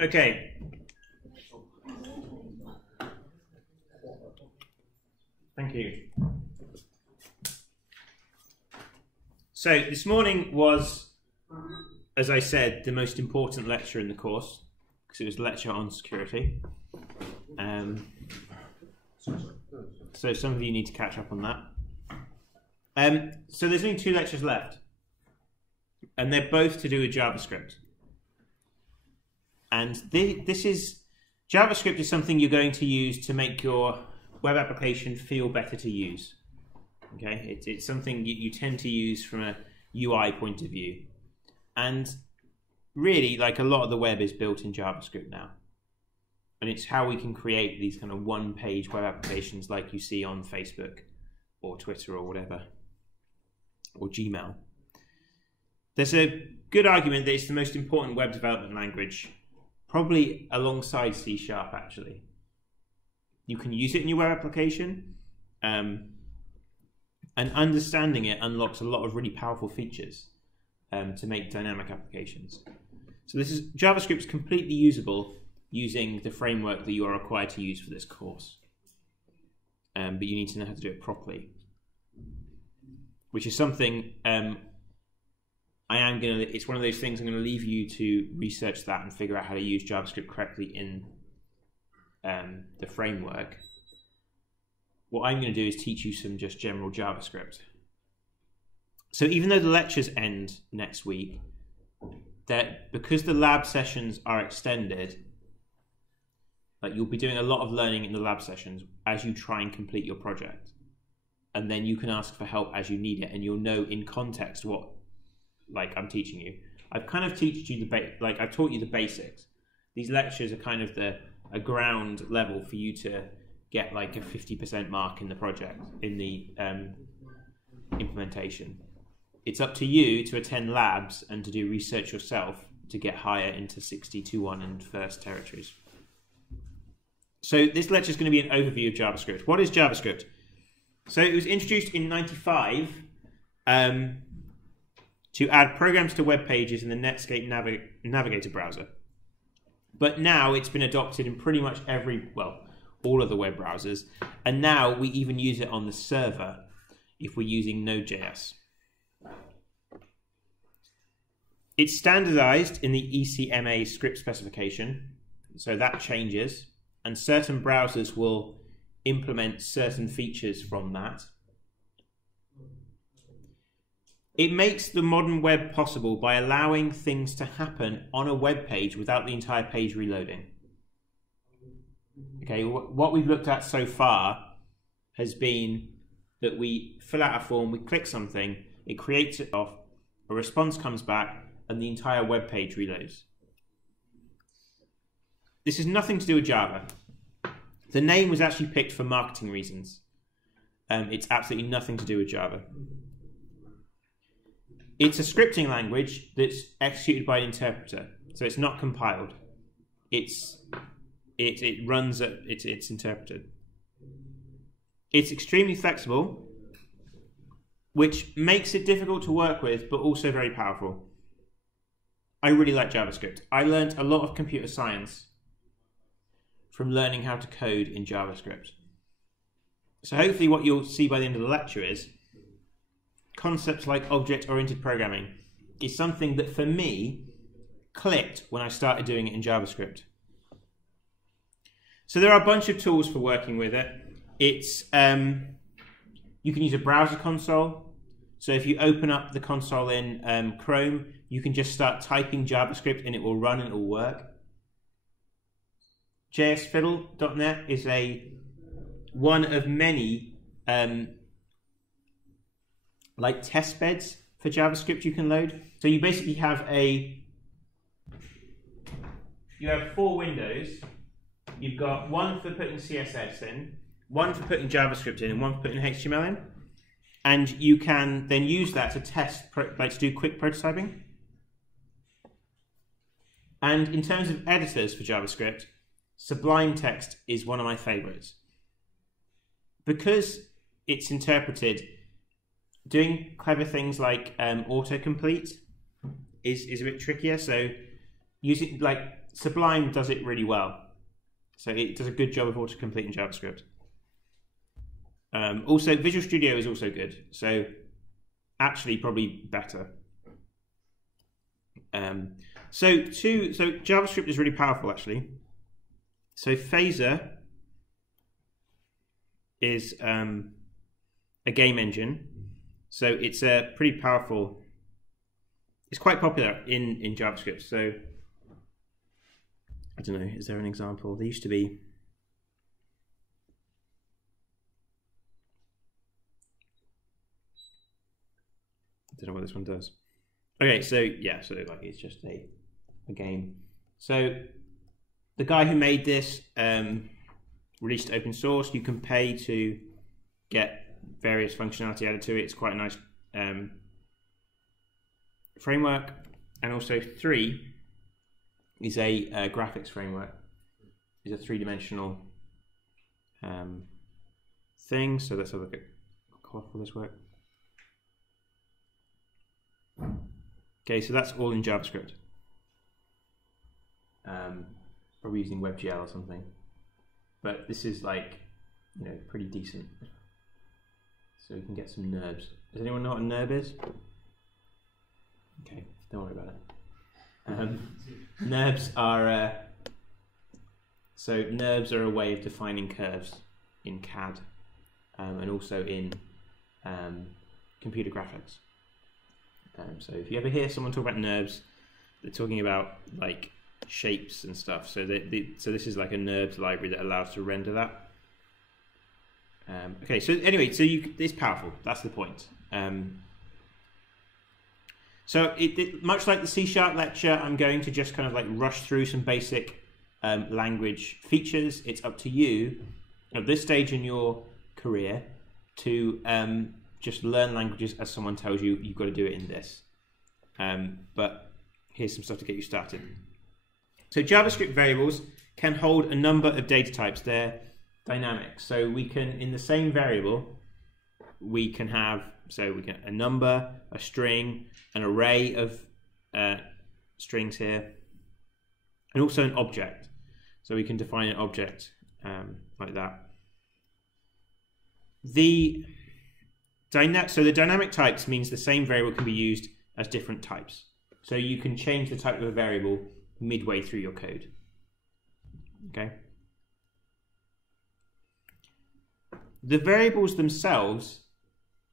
Okay. Thank you. So this morning was, as I said, the most important lecture in the course, because it was a lecture on security. So some of you need to catch up on that. So there's only 2 lectures left, and they're both to do with JavaScript. And JavaScript is something you're going to use to make your web application feel better to use. Okay, it's something you tend to use from a UI point of view. And really, like, a lot of the web is built in JavaScript now. And it's how we can create these kind of one-page web applications like you see on Facebook or Twitter or whatever, or Gmail. There's a good argument that it's the most important web development language, probably alongside C# actually. You can use it in your web application, and understanding it unlocks a lot of really powerful features to make dynamic applications. So JavaScript is completely usable using the framework that you are required to use for this course. But you need to know how to do it properly, which is something it's one of those things I'm going to leave you to research that and figure out how to use JavaScript correctly in the framework. What I'm going to do is teach you some just general JavaScript. So even though the lectures end next week, because the lab sessions are extended, like, you'll be doing a lot of learning in the lab sessions as you try and complete your project. And then you can ask for help as you need it, and you'll know in context what, like, I'm teaching you. I've kind of I've taught you the basics. These lectures are kind of a ground level for you to get like a 50% mark in the project, in the implementation. It's up to you to attend labs and to do research yourself to get higher into 60.2.1 and first territories. So this lecture is going to be an overview of JavaScript. What is JavaScript? So it was introduced in '95 to add programs to web pages in the Netscape Navigator browser. But now it's been adopted in pretty much all of the web browsers. And now we even use it on the server if we're using Node.js. It's standardized in the ECMA script specification, so that changes. And certain browsers will implement certain features from that. It makes the modern web possible by allowing things to happen on a web page without the entire page reloading. Okay, what we've looked at so far has been that we fill out a form, we click something, it creates it off, a response comes back, and the entire web page reloads. This has nothing to do with Java. The name was actually picked for marketing reasons. It's absolutely nothing to do with Java. It's a scripting language that's executed by an interpreter, so it's not compiled. It runs it's interpreted. It's extremely flexible, which makes it difficult to work with, but also very powerful. I really like JavaScript. I learned a lot of computer science from learning how to code in JavaScript. So hopefully what you'll see by the end of the lecture is concepts like object-oriented programming is something that for me clicked when I started doing it in JavaScript. So there are a bunch of tools for working with it. It's You can use a browser console. So if you open up the console in Chrome, you can just start typing JavaScript and it will run and it will work. JSFiddle.net is one of many like test beds for JavaScript you can load. So you basically have you have 4 windows. You've got one for putting CSS in, one for putting JavaScript in, and one for putting HTML in. And you can then use that to test, like to do quick prototyping. And in terms of editors for JavaScript, Sublime Text is one of my favorites. Because it's interpreted, doing clever things like autocomplete is a bit trickier. So using like Sublime does it really well. So it does a good job of autocomplete in JavaScript. Also, Visual Studio is also good. So actually, probably better. So JavaScript is really powerful actually. So Phaser is a game engine. So it's pretty powerful. It's quite popular in JavaScript. So I don't know, is there an example? There used to be. I don't know what this one does. Okay, so yeah, so like it's just a game. So the guy who made this released open source. You can pay to get various functionality added to it. It's quite a nice framework. And also 3 is a graphics framework. It's a 3-dimensional thing. So let's have a look at how colorful this work. Okay, so that's all in JavaScript. Probably using WebGL or something. But this is like, you know, pretty decent. So we can get some NURBs. Does anyone know what a NURB is? Okay, don't worry about it. NURBs are NURBs are a way of defining curves in CAD and also in computer graphics. So if you ever hear someone talk about NURBs, they're talking about like shapes and stuff. So so this is like a NURBs library that allows to render that. Okay, so anyway, so it's powerful. That's the point. So much like the C# lecture, I'm going to just kind of like rush through some basic language features. It's up to you at this stage in your career to just learn languages as someone tells you you've got to do it in this. But here's some stuff to get you started. So JavaScript variables can hold a number of data types. They're dynamic. So we can, in the same variable, we can have a number, a string, an array of strings here, and also an object. So we can define an object like that. The dynamic types means the same variable can be used as different types. So you can change the type of a variable midway through your code. Okay. The variables themselves,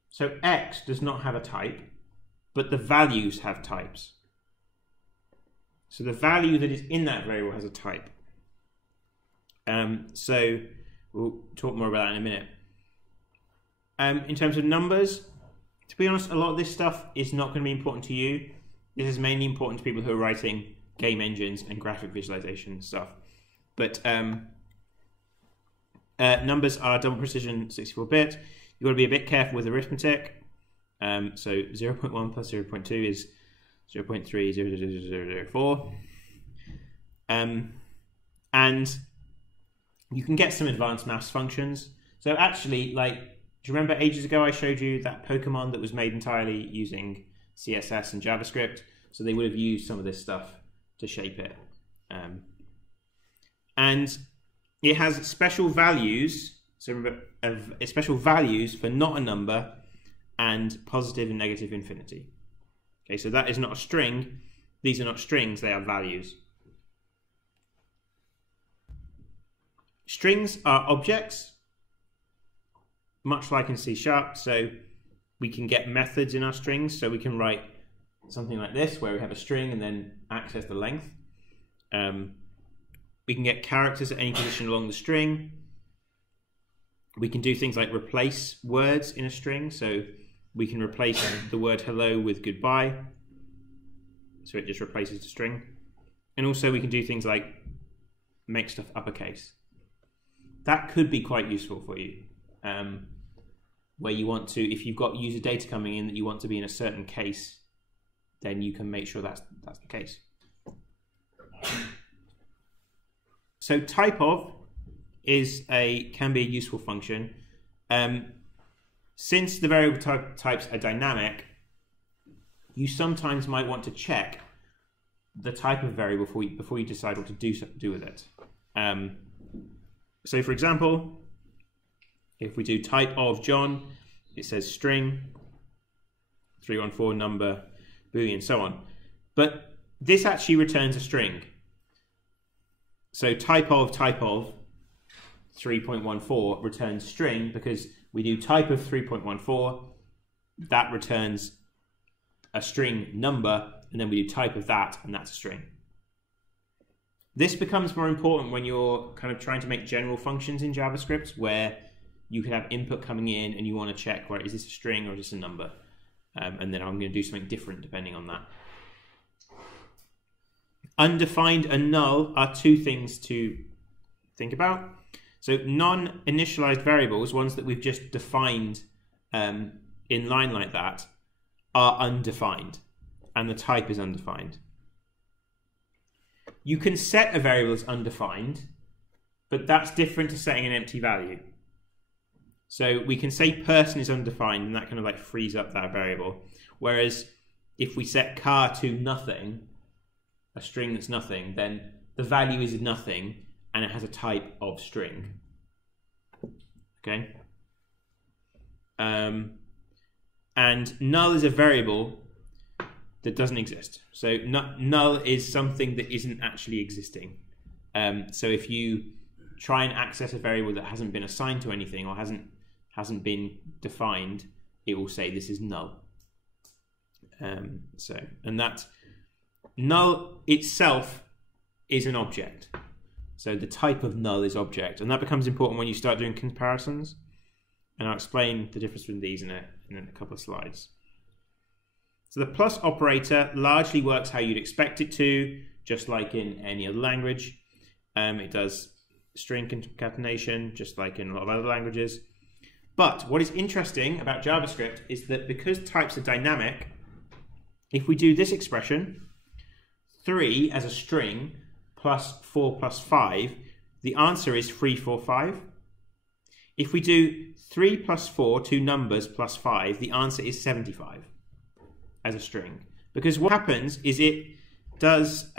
so X does not have a type, but the values have types. So the value that is in that variable has a type. So we'll talk more about that in a minute. In terms of numbers, to be honest, a lot of this stuff is not going to be important to you. This is mainly important to people who are writing game engines and graphic visualization stuff. But numbers are double precision 64-bit. You've got to be a bit careful with arithmetic. So 0.1 plus 0.2 is 0.30004. And you can get some advanced maths functions. So actually, like, do you remember ages ago I showed you that Pokemon that was made entirely using CSS and JavaScript? So they would have used some of this stuff to shape it. And it has special values. So remember, special values for not a number and positive and negative infinity. Okay, so that is not a string. These are not strings, they are values. Strings are objects. much like in C#, so we can get methods in our strings. So we can write something like this, where we have a string and then access the length. We can get characters at any position along the string. We can do things like replace words in a string. So we can replace the word hello with goodbye. So it just replaces the string. And also we can do things like make stuff uppercase. That could be quite useful for you. Where you want to, if you've got user data coming in that you want to be in a certain case, then you can make sure that's the case. So type of can be a useful function. Since the variable types are dynamic, you sometimes might want to check the type of variable before you decide what to do with it. So for example, if we do type of John, it says string, 314 number, boolean, so on. But this actually returns a string. So type of 3.14 returns string because we do type of 3.14, that returns a string number, and then we do type of that, and that's a string. This becomes more important when you're kind of trying to make general functions in JavaScript, where you can have input coming in and you want to check, right, is this a string or is this a number? And then I'm going to do something different depending on that. Undefined and null are two things to think about. So non-initialized variables, ones that we've just defined in line like that, are undefined, and the type is undefined. You can set a variable as undefined, but that's different to setting an empty value. So we can say person is undefined, and that kind of like frees up that variable. Whereas if we set car to nothing, a string that's nothing, then the value is nothing, and it has a type of string. Okay. And null is a variable that doesn't exist. So null is something that isn't actually existing. So if you try and access a variable that hasn't been assigned to anything or hasn't been defined, it will say this is null. And that null itself is an object. So the type of null is object, and that becomes important when you start doing comparisons. And I'll explain the difference between these in a couple of slides. So the plus operator largely works how you'd expect it to, just like in any other language. It does string concatenation, just like in a lot of other languages. But what is interesting about JavaScript is that because types are dynamic, if we do this expression, 3 as a string plus 4 plus 5, the answer is 345. If we do 3 plus 4, two numbers plus 5, the answer is 75 as a string. Because what happens is it does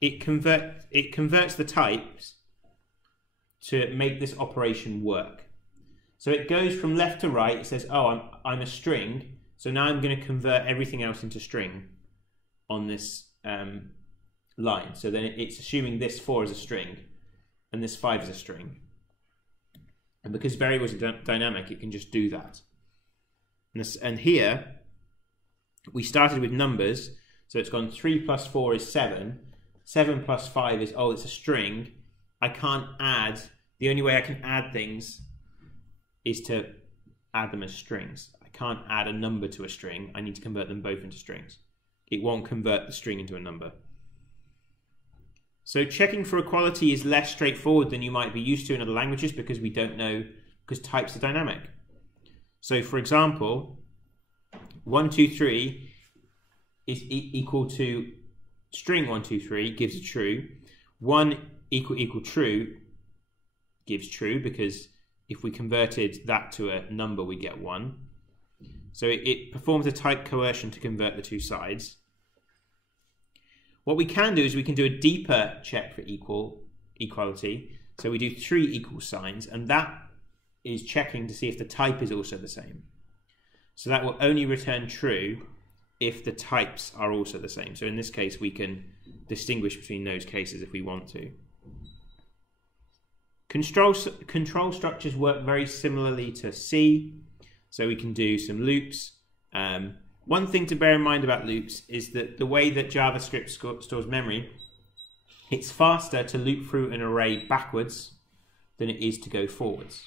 it converts the types to make this operation work. So it goes from left to right. It says, oh, I'm a string, so now I'm going to convert everything else into string on this line. So then it's assuming this 4 is a string and this 5 is a string. And because variables are dynamic, it can just do that. And here, we started with numbers, so it's gone 3 plus 4 is 7. 7 plus 5 is, oh, it's a string. I can't add, the only way I can add things is to add them as strings. I can't add a number to a string. I need to convert them both into strings. It won't convert the string into a number. So checking for equality is less straightforward than you might be used to in other languages because we don't know, because types are dynamic. So for example, 123 is equal to string 123 gives a true. 1 equal true gives true, because if we converted that to a number, we get 1. So it performs a type coercion to convert the two sides. What we can do is we can do a deeper check for equality. So we do 3 equal signs, and that is checking to see if the type is also the same. So that will only return true if the types are also the same. So in this case, we can distinguish between those cases if we want to. Control structures work very similarly to C, so we can do some loops. One thing to bear in mind about loops is that the way that JavaScript stores memory, it's faster to loop through an array backwards than it is to go forwards.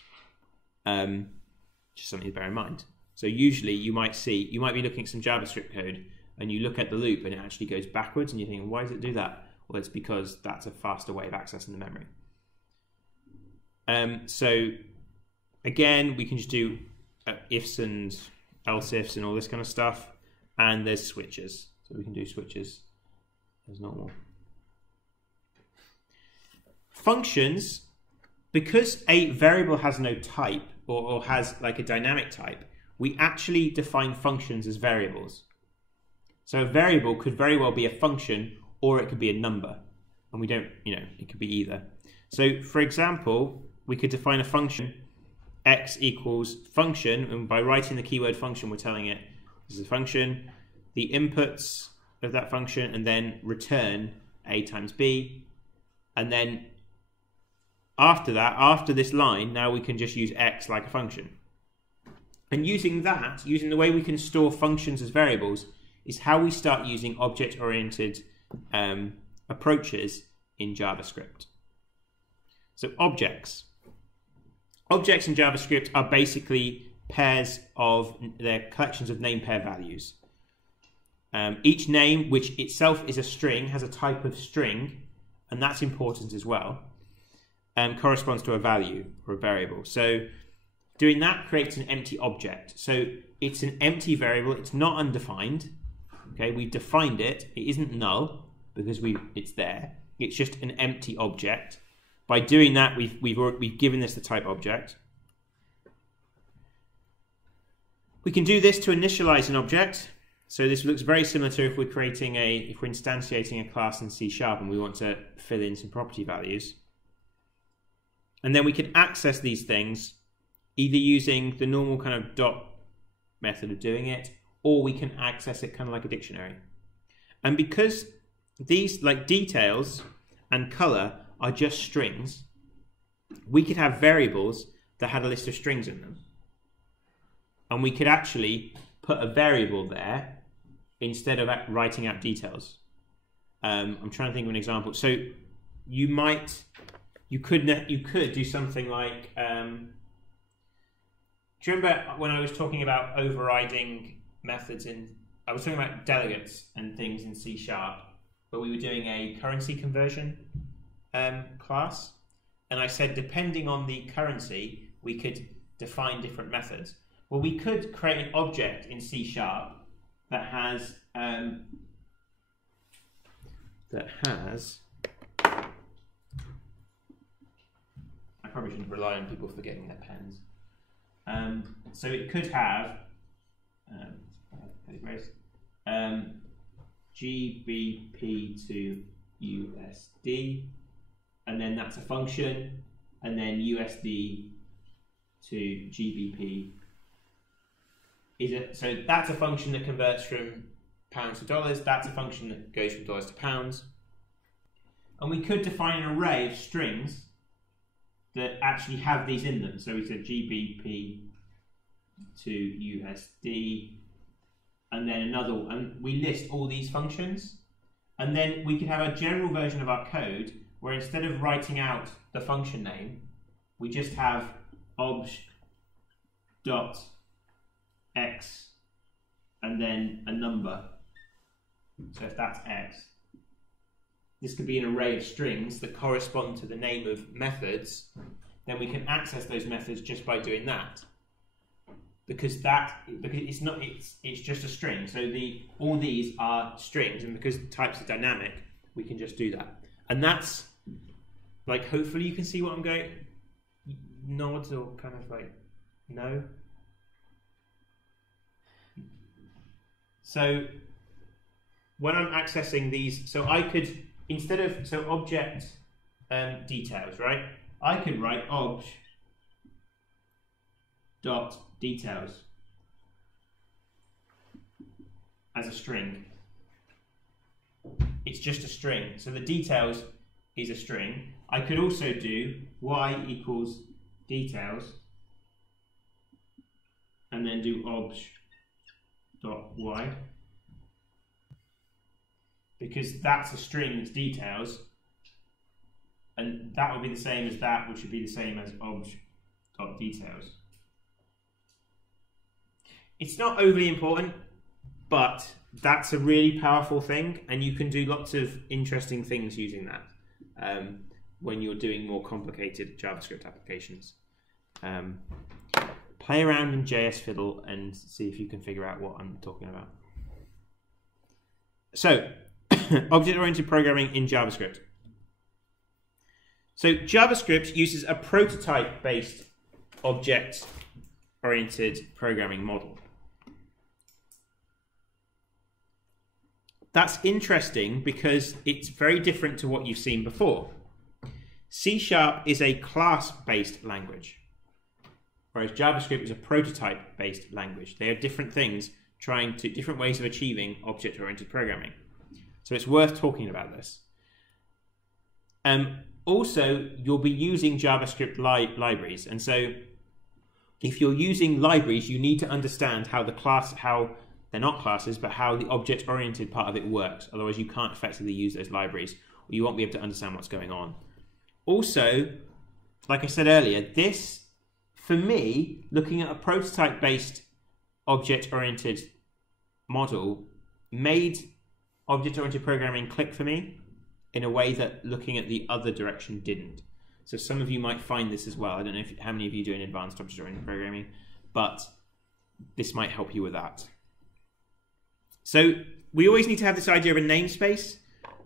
Just something to bear in mind. So usually you might be looking at some JavaScript code and you look at the loop and it actually goes backwards and you're thinking, why does it do that? Well, it's because that's a faster way of accessing the memory. So again, we can just do ifs and else ifs and all this kind of stuff. And there's switches. So we can do switches as normal. Functions, because a variable has no type or has like a dynamic type, we actually define functions as variables. So a variable could very well be a function or it could be a number. And we don't, it could be either. So for example, we could define a function x equals function, and by writing the keyword function, we're telling it this is a function, the inputs of that function, and then return a times b. And then after that, after this line, now we can just use x like a function. And using the way we can store functions as variables, is how we start using object-oriented approaches in JavaScript. So objects. Objects in JavaScript are basically pairs of their collections of name pair values. Each name, which itself is a string, has a type of string, and that's important as well, corresponds to a value or a variable. So doing that creates an empty object. So it's an empty variable, it's not undefined. Okay, we've defined it, it isn't null because it's there. It's just an empty object. By doing that, we've given this the type object. We can do this to initialize an object. So this looks very similar to if we're instantiating a class in C# and we want to fill in some property values. And then we can access these things either using the normal kind of dot method of doing it, or we can access it kind of like a dictionary. And because these, like details and color, are just strings, we could have variables that had a list of strings in them. And we could actually put a variable there instead of writing out details. I'm trying to think of an example. So you could do something like, do you remember when I was talking about overriding methods I was talking about delegates and things in C#, but we were doing a currency conversion class, and I said depending on the currency we could define different methods. Well, we could create an object in C# that has I probably shouldn't rely on people forgetting their pens. So it could have GBP to USD, and then that's a function, and then USD to GBP so that's a function that converts from pounds to dollars, that's a function that goes from dollars to pounds. And we could define an array of strings that actually have these in them. So we said GBP to USD, and then another one, and we list all these functions. And then we could have a general version of our code where instead of writing out the function name, we just have obj.x and then a number. So if that's x, this could be an array of strings that correspond to the name of methods. Then we can access those methods just by doing that, because it's just a string. So all these are strings, and because types are dynamic, we can just do that. And that's like, hopefully you can see what I'm going. Nods or kind of like no. So when I'm accessing these, so I could, instead of, so object details, right? I could write obj.details as a string. It's just a string. So the details is a string. I could also do y equals details and then do obj.y, because that's a string that's details, and that would be the same as that, which would be the same as obj.details. It's not overly important, but that's a really powerful thing, and you can do lots of interesting things using that when you're doing more complicated JavaScript applications. Play around in JS Fiddle and see if you can figure out what I'm talking about. So, object-oriented programming in JavaScript. So JavaScript uses a prototype-based object-oriented programming model. That's interesting because it's very different to what you've seen before. C# is a class-based language, whereas JavaScript is a prototype-based language. They are different things, different ways of achieving object-oriented programming. So it's worth talking about this. Also, you'll be using JavaScript libraries, and so if you're using libraries, you need to understand how they're not classes, but how the object-oriented part of it works. Otherwise, you can't effectively use those libraries, or you won't be able to understand what's going on. Also, like I said earlier, this, for me, looking at a prototype-based object-oriented model, made object-oriented programming click for me in a way that looking at the other direction didn't. So some of you might find this as well. I don't know how many of you do in advanced object-oriented programming, but this might help you with that. So we always need to have this idea of a namespace.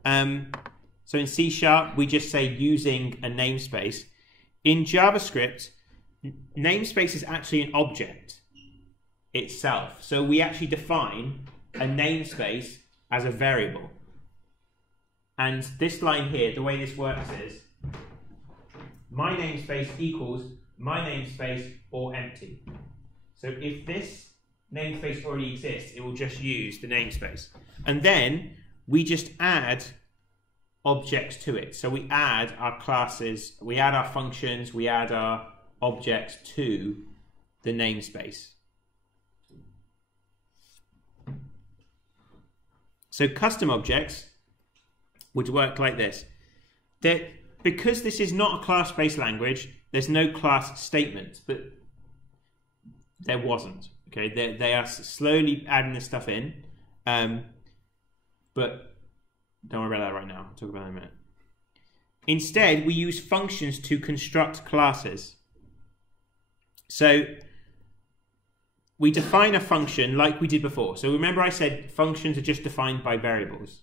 So in C#, we just say using a namespace. In JavaScript, namespace is actually an object itself. So we actually define a namespace as a variable. And this line here, the way this works is my namespace equals my namespace or empty. So if this namespace already exists, it will just use the namespace. And then we just add objects to it. So we add our classes, we add our functions, we add our objects to the namespace. So custom objects would work like this. Because this is not a class-based language, there's no class statement, but there wasn't. Okay, they are slowly adding this stuff in, but don't worry about that right now. I'll talk about that in a minute. Instead, we use functions to construct classes. So we define a function like we did before. So remember I said functions are just defined by variables.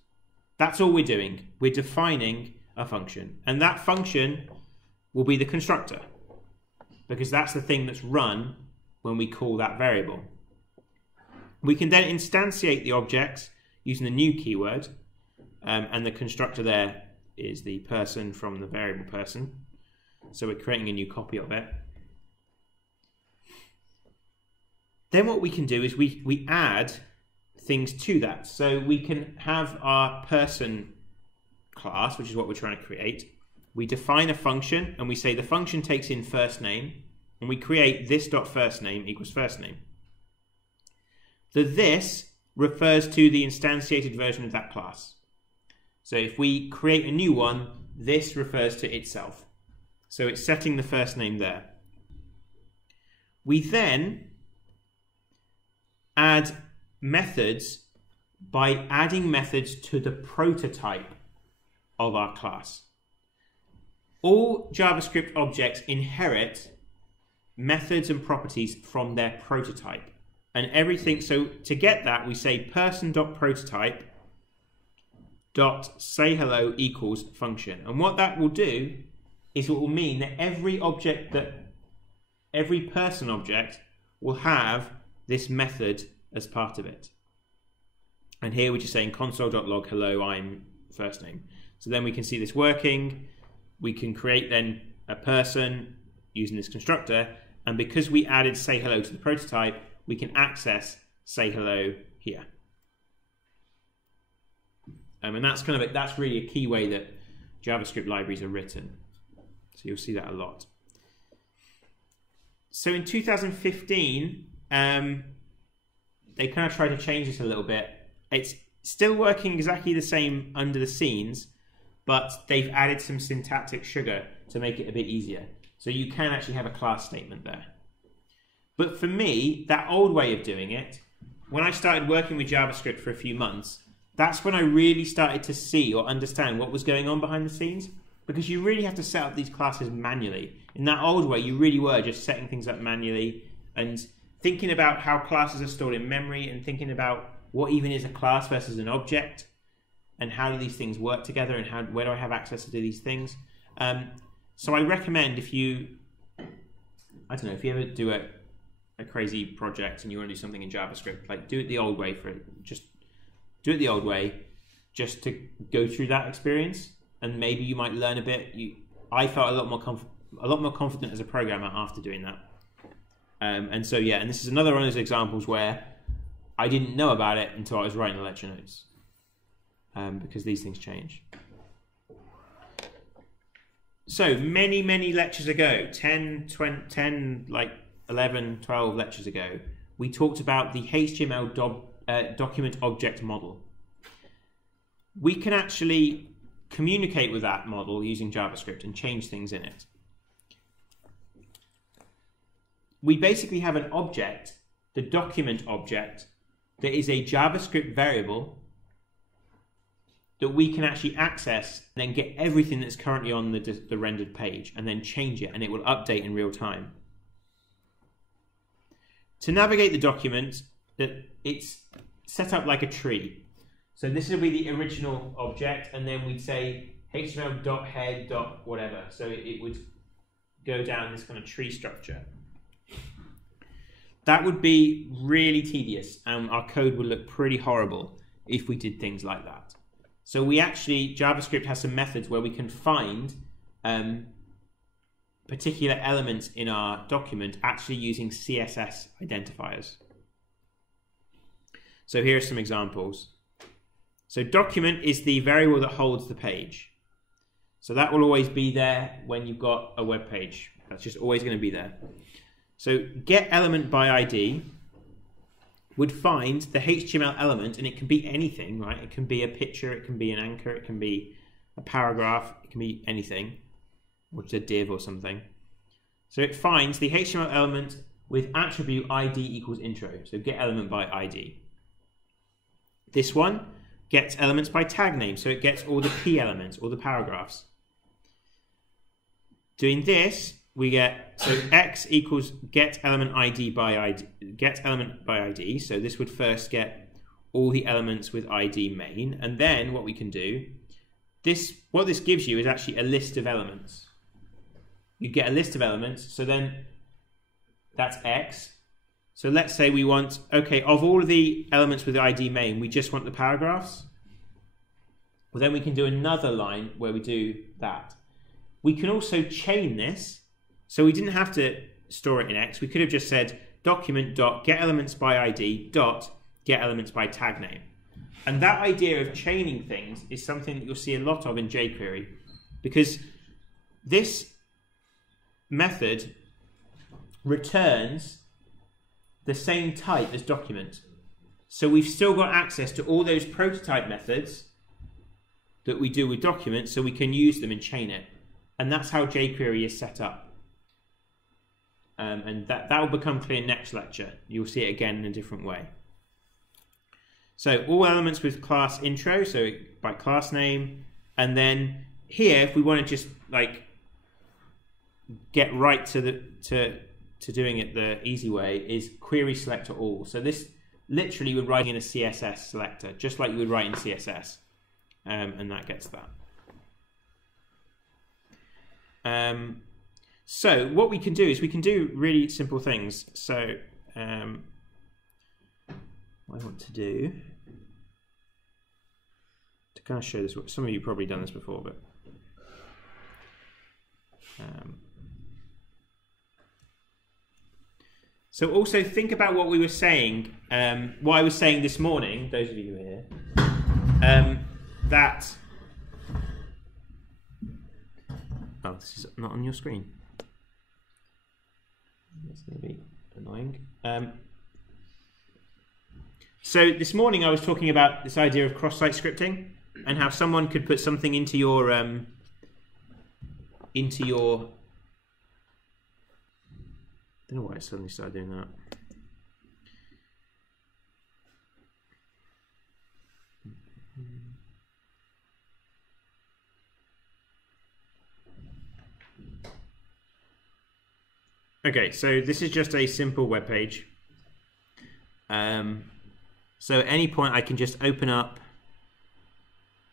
That's all we're doing. We're defining a function. And that function will be the constructor, because that's the thing that's run when we call that variable. We can then instantiate the objects using the new keyword, and the constructor there is the person from the variable person. So we're creating a new copy of it. Then what we can do is we add things to that. So we can have our person class, which is what we're trying to create. We define a function and we say the function takes in first name, and we create this.firstname equals first name. The this refers to the instantiated version of that class. So if we create a new one, this refers to itself. So it's setting the first name there. We then add methods by adding methods to the prototype of our class. All JavaScript objects inherit methods and properties from their prototype. And everything, so to get that, we say person.prototype dot say hello equals function. And what that will do is it will mean that every person object will have this method as part of it. And here we're just saying console.log hello, I'm first name. So then we can see this working. We can create then a person using this constructor, and because we added say hello to the prototype, we can access say hello here. And that's really a key way that JavaScript libraries are written. So you'll see that a lot. So in 2015, they kind of tried to change this a little bit. It's still working exactly the same under the scenes, but they've added some syntactic sugar to make it a bit easier. So you can actually have a class statement there. But for me, that old way of doing it, when I started working with JavaScript for a few months, that's when I really started to see or understand what was going on behind the scenes, because you really have to set up these classes manually. In that old way, you really were just setting things up manually and thinking about how classes are stored in memory and thinking about what even is a class versus an object and how do these things work together and where do I have access to do these things. So I recommend if you ever do a crazy project and you want to do something in JavaScript, like do it the old way just to go through that experience, and maybe you might learn a bit. I felt a lot more confident as a programmer after doing that. And so yeah, and this is another one of those examples where I didn't know about it until I was writing the lecture notes, because these things change. So many lectures ago, 10, like 11, 12 lectures ago, we talked about the HTML document object model. We can actually communicate with that model using JavaScript and change things in it. We basically have an object, the document object, that is a JavaScript variable that we can actually access and then get everything that's currently on the rendered page and then change it, and it will update in real time. To navigate the document, it's set up like a tree. So this will be the original object, and then we'd say HTML.head.whatever. So it would go down this kind of tree structure. That would be really tedious, and our code would look pretty horrible if we did things like that. So JavaScript has some methods where we can find particular elements in our document actually using CSS identifiers. So here are some examples. So document is the variable that holds the page. So that will always be there when you've got a web page. That's just always going to be there. So get element by ID would find the HTML element, and it can be anything, right? It can be a picture, it can be an anchor, it can be a paragraph, it can be anything, or just a div or something. So it finds the HTML element with attribute ID equals intro. So get element by ID. This one gets elements by tag name, so it gets all the P elements, all the paragraphs. Doing this, we get, so X equals get element ID by ID, get element by ID. So this would first get all the elements with ID main, and then what we can do, what this gives you is actually a list of elements. You get a list of elements, so then that's X. So let's say we want, okay, of all of the elements with ID main, we just want the paragraphs. Well, then we can do another line where we do that. We can also chain this. So we didn't have to store it in X. We could have just said document.getElementsByID.getElementsBy tag name. And that idea of chaining things is something that you'll see a lot of in jQuery, because this method returns the same type as document. So we've still got access to all those prototype methods that we do with documents, so we can use them and chain it. And that's how jQuery is set up. And that will become clear next lecture. You'll see it again in a different way. So all elements with class intro, so by class name. And then here, if we want to just like get right to doing it the easy way, is query selector all. So this literally would write in a CSS selector, just like you would write in CSS. And that gets that. So what we can do is we can do really simple things. So what I want to do to kind of show this, some of you have probably done this before, but so also think about what we were saying, what I was saying this morning, those of you who are here, that, oh, Oh, this is not on your screen. That's going to be annoying. So this morning I was talking about this idea of cross-site scripting and how someone could put something into your I don't know why I suddenly started doing that. Okay, so this is just a simple web page. So at any point I can just open up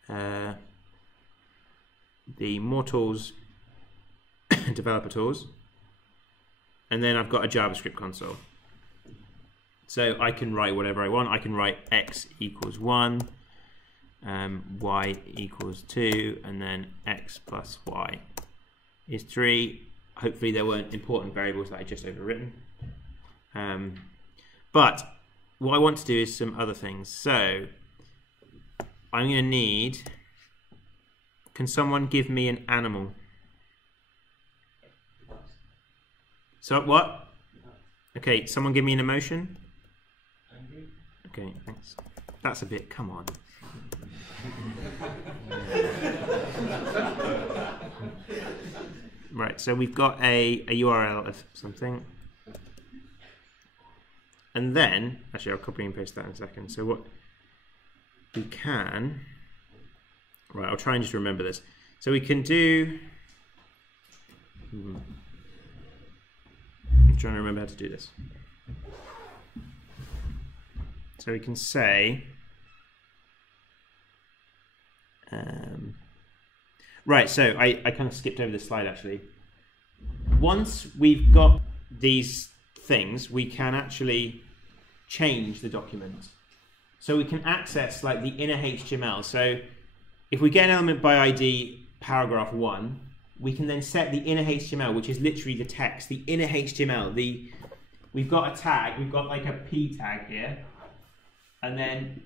the More Tools developer tools, and then I've got a JavaScript console. So I can write whatever I want. I can write x equals 1, y equals 2, and then x plus y is 3. Hopefully there weren't important variables that I just overwritten. But what I want to do is some other things. So I'm going to need, can someone give me an animal? So what? Okay, someone give me an emotion? Angry. Okay, thanks. That's a bit, come on. Right, so we've got a URL of something. And then, actually I'll copy and paste that in a second. So what we can, right, I'll try and just remember this. So we can do, I'm trying to remember how to do this. So we can say, right, so I kind of skipped over this slide actually. Once we've got these things, we can actually change the document. So we can access like the inner HTML. So if we get an element by ID paragraph 1, we can then set the inner HTML, which is literally the text, the inner HTML. We've got a tag, we've got like a P tag here, and then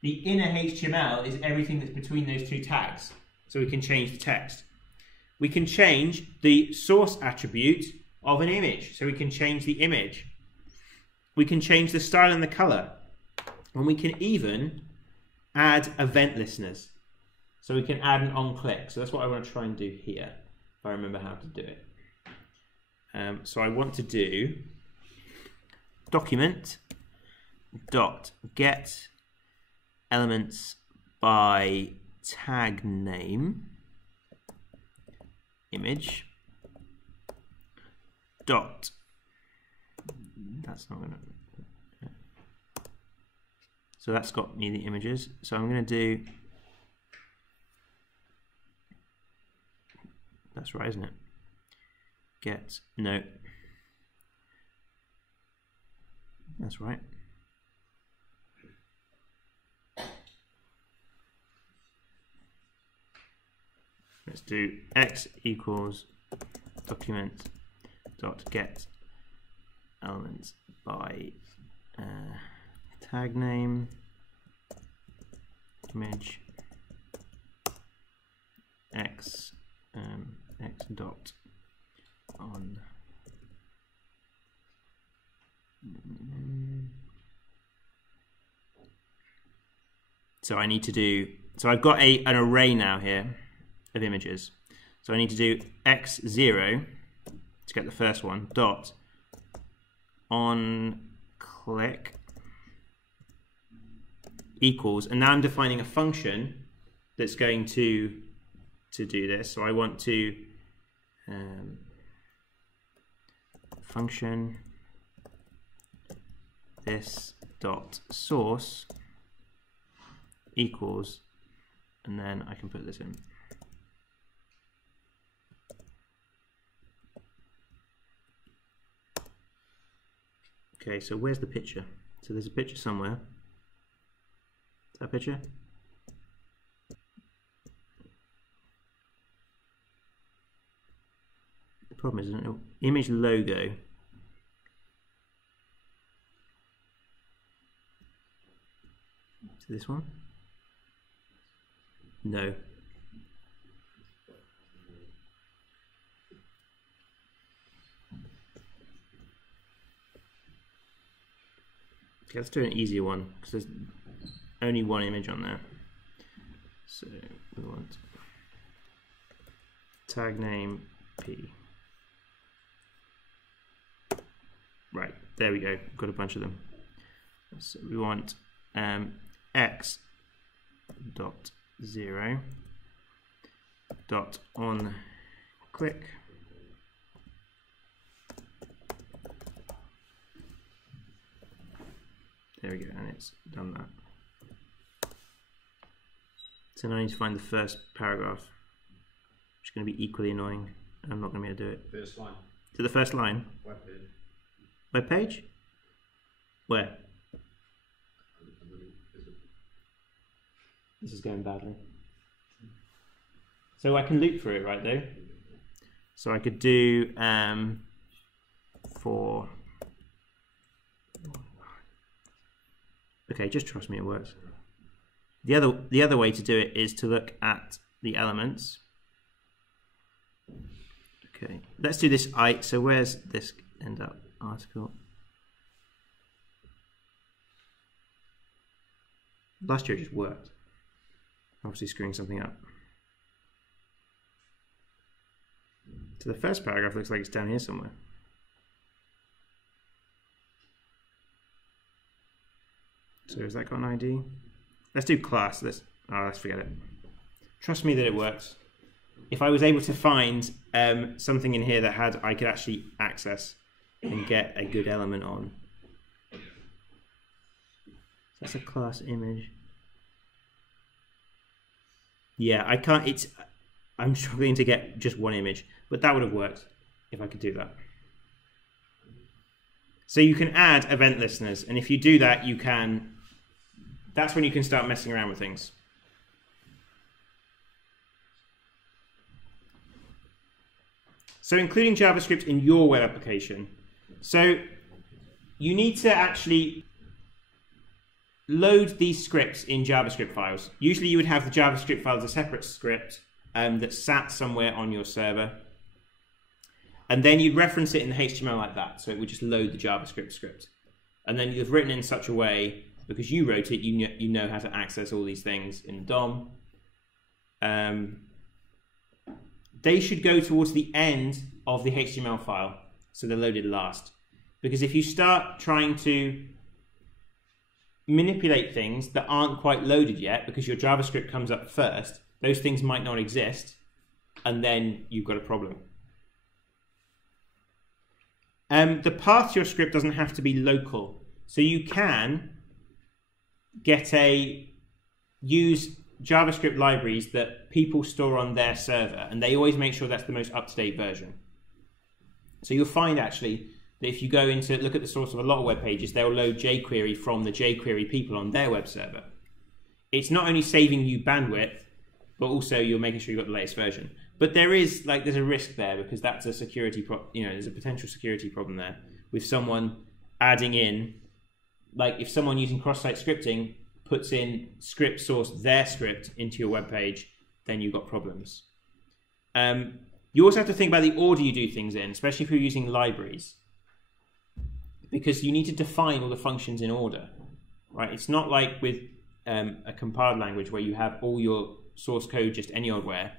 the inner HTML is everything that's between those two tags. So we can change the text. We can change the source attribute of an image. So we can change the image. We can change the style and the color. And we can even add event listeners. So we can add an on-click. So that's what I want to try and do here, if I remember how to do it. So I want to do document dot get elements by tag name image dot, that's not gonna, so that's got me the images. So I'm going to do, that's right, isn't it? Get, no, that's right. Let's do x equals document dot get elements by tag name image x x dot on so I need to do, so I've got an array now here of images. So I need to do x0 to get the first one, dot on click equals, and now I'm defining a function that's going to do this. So I want to function this dot source equals, and then I can put this in. Okay, so where's the picture? So there's a picture somewhere. Is that a picture? The problem is, isn't it? Image logo. Is this one? No. Okay, let's do an easier one because there's only one image on there. So we want tag name P. Right, there we go. We've got a bunch of them. So we want x dot 0 dot on click there we go, and it's done that. So now I need to find the first paragraph, which is going to be equally annoying. I'm not going to be able to do it. First line. To the first line. Web page. Web page? Where? This is going badly. So I can loop through it, right, though? So I could do for... Okay, just trust me, it works. The other way to do it is to look at the elements. Okay, let's do this. So where's this end up? Article. Last year it just worked. Obviously screwing something up. So the first paragraph looks like it's down here somewhere. So has that got an ID? Let's do class. Let's forget it. Trust me that it works. If I was able to find something in here that I could actually access and get a good element on. That's a class image. Yeah, I can't. I'm struggling to get just one image, but that would have worked if I could do that. So you can add event listeners, and if you do that, you can. That's when you can start messing around with things. So including JavaScript in your web application. So you need to actually load these scripts in JavaScript files. Usually you would have the JavaScript file as a separate script that sat somewhere on your server. And then you'd reference it in the HTML like that. So it would just load the JavaScript script. And then you've written in such a way, because you wrote it, you know how to access all these things in DOM. They should go towards the end of the HTML file, so they're loaded last. Because if you start trying to manipulate things that aren't quite loaded yet, because your JavaScript comes up first, those things might not exist, and then you've got a problem. The path to your script doesn't have to be local. So you can use JavaScript libraries that people store on their server, and they always make sure that's the most up-to-date version. So you'll find actually that if you go into look at the source of a lot of web pages, they'll load jQuery from the jQuery people on their web server. It's not only saving you bandwidth, but also you're making sure you've got the latest version. But there's a risk there, because that's a security there's a potential security problem there with someone adding in, like if someone using cross-site scripting puts in script source, their script, into your web page, then you've got problems. You also have to think about the order you do things in, especially if you're using libraries, because you need to define all the functions in order, right? It's not like with a compiled language where you have all your source code just any old where.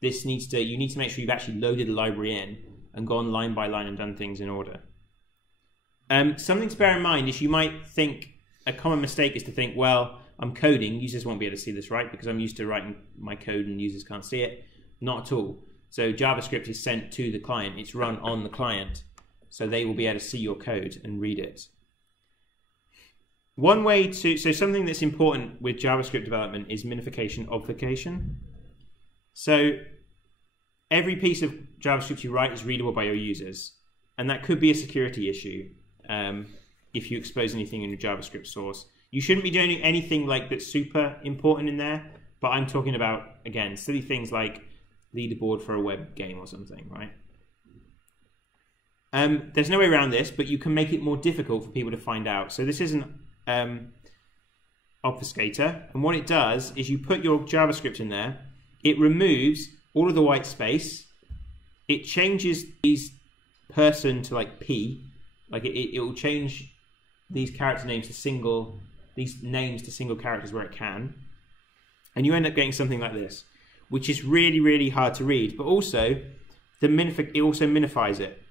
You need to make sure you've actually loaded the library in and gone line by line and done things in order. Something to bear in mind is you might think, a common mistake is to think, well, I'm coding, users won't be able to see this, right? Because I'm used to writing my code and users can't see it. Not at all. So JavaScript is sent to the client. It's run on the client. So they will be able to see your code and read it. So something that's important with JavaScript development is minification, obfuscation. So every piece of JavaScript you write is readable by your users. And that could be a security issue if you expose anything in your JavaScript source. You shouldn't be doing anything like that's super important in there, but I'm talking about, again, silly things like leaderboard for a web game or something, right? There's no way around this, but you can make it more difficult for people to find out. So this is an obfuscator, and what it does is you put your JavaScript in there, it removes all of the white space, it changes these person to like P, like it will change these character names to single characters where it can, and you end up getting something like this, which is really, really hard to read. But also, it also minifies it.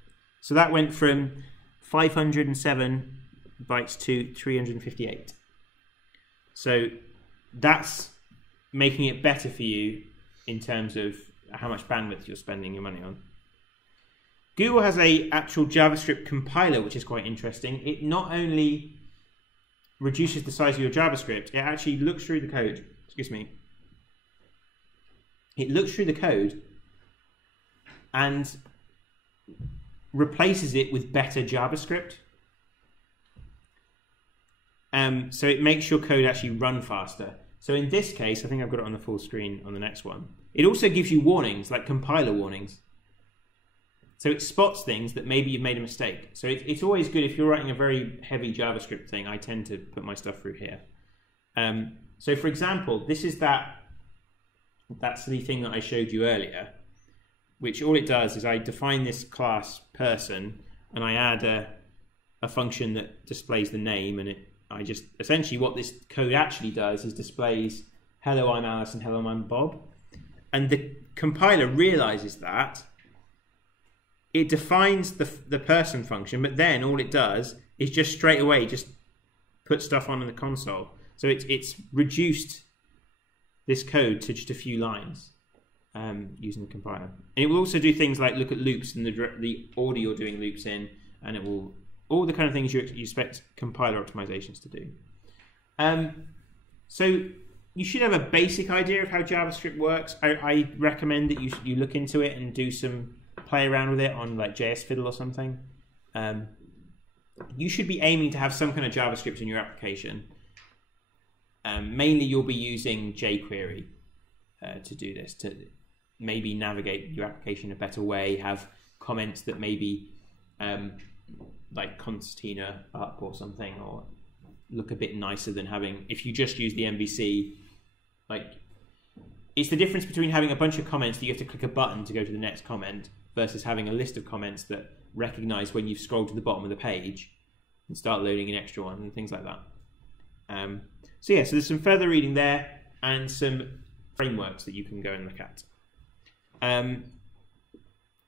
So that went from 507 bytes to 358. So that's making it better for you in terms of how much bandwidth you're spending your money on. Google has a actual JavaScript compiler, which is quite interesting. It not only reduces the size of your JavaScript, it actually looks through the code. Excuse me. It looks through the code and replaces it with better JavaScript. So it makes your code actually run faster. So in this case, I think I've got it on the full screen on the next one. It also gives you warnings, like compiler warnings. So it spots things that maybe you've made a mistake. So it's always good if you're writing a very heavy JavaScript thing. I tend to put my stuff through here. So for example, this is that's the thing that I showed you earlier, which all it does is I define this class person and I add a function that displays the name, and I just essentially what this code actually does is displays hello, I'm Alice, and hello, I'm Bob. And the compiler realizes that. It defines the person function, but then all it does is just straight away just put stuff on in the console. So it's reduced this code to just a few lines using the compiler. And it will also do things like look at loops and the order you're doing loops in, and it will all the kind of things you expect compiler optimizations to do. So you should have a basic idea of how JavaScript works. I recommend that you look into it and do some play around with it on like JS Fiddle or something. You should be aiming to have some kind of JavaScript in your application. Mainly you'll be using jQuery to do this, to maybe navigate your application a better way, have comments that maybe like concertina up or something, or look a bit nicer than having, if you just use the MVC, like it's the difference between having a bunch of comments that you have to click a button to go to the next comment versus having a list of comments that recognize when you've scrolled to the bottom of the page and start loading an extra one and things like that. So yeah, so there's some further reading there and some frameworks that you can go and look at.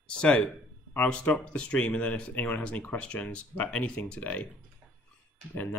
So I'll stop the stream, and then if anyone has any questions about anything today, then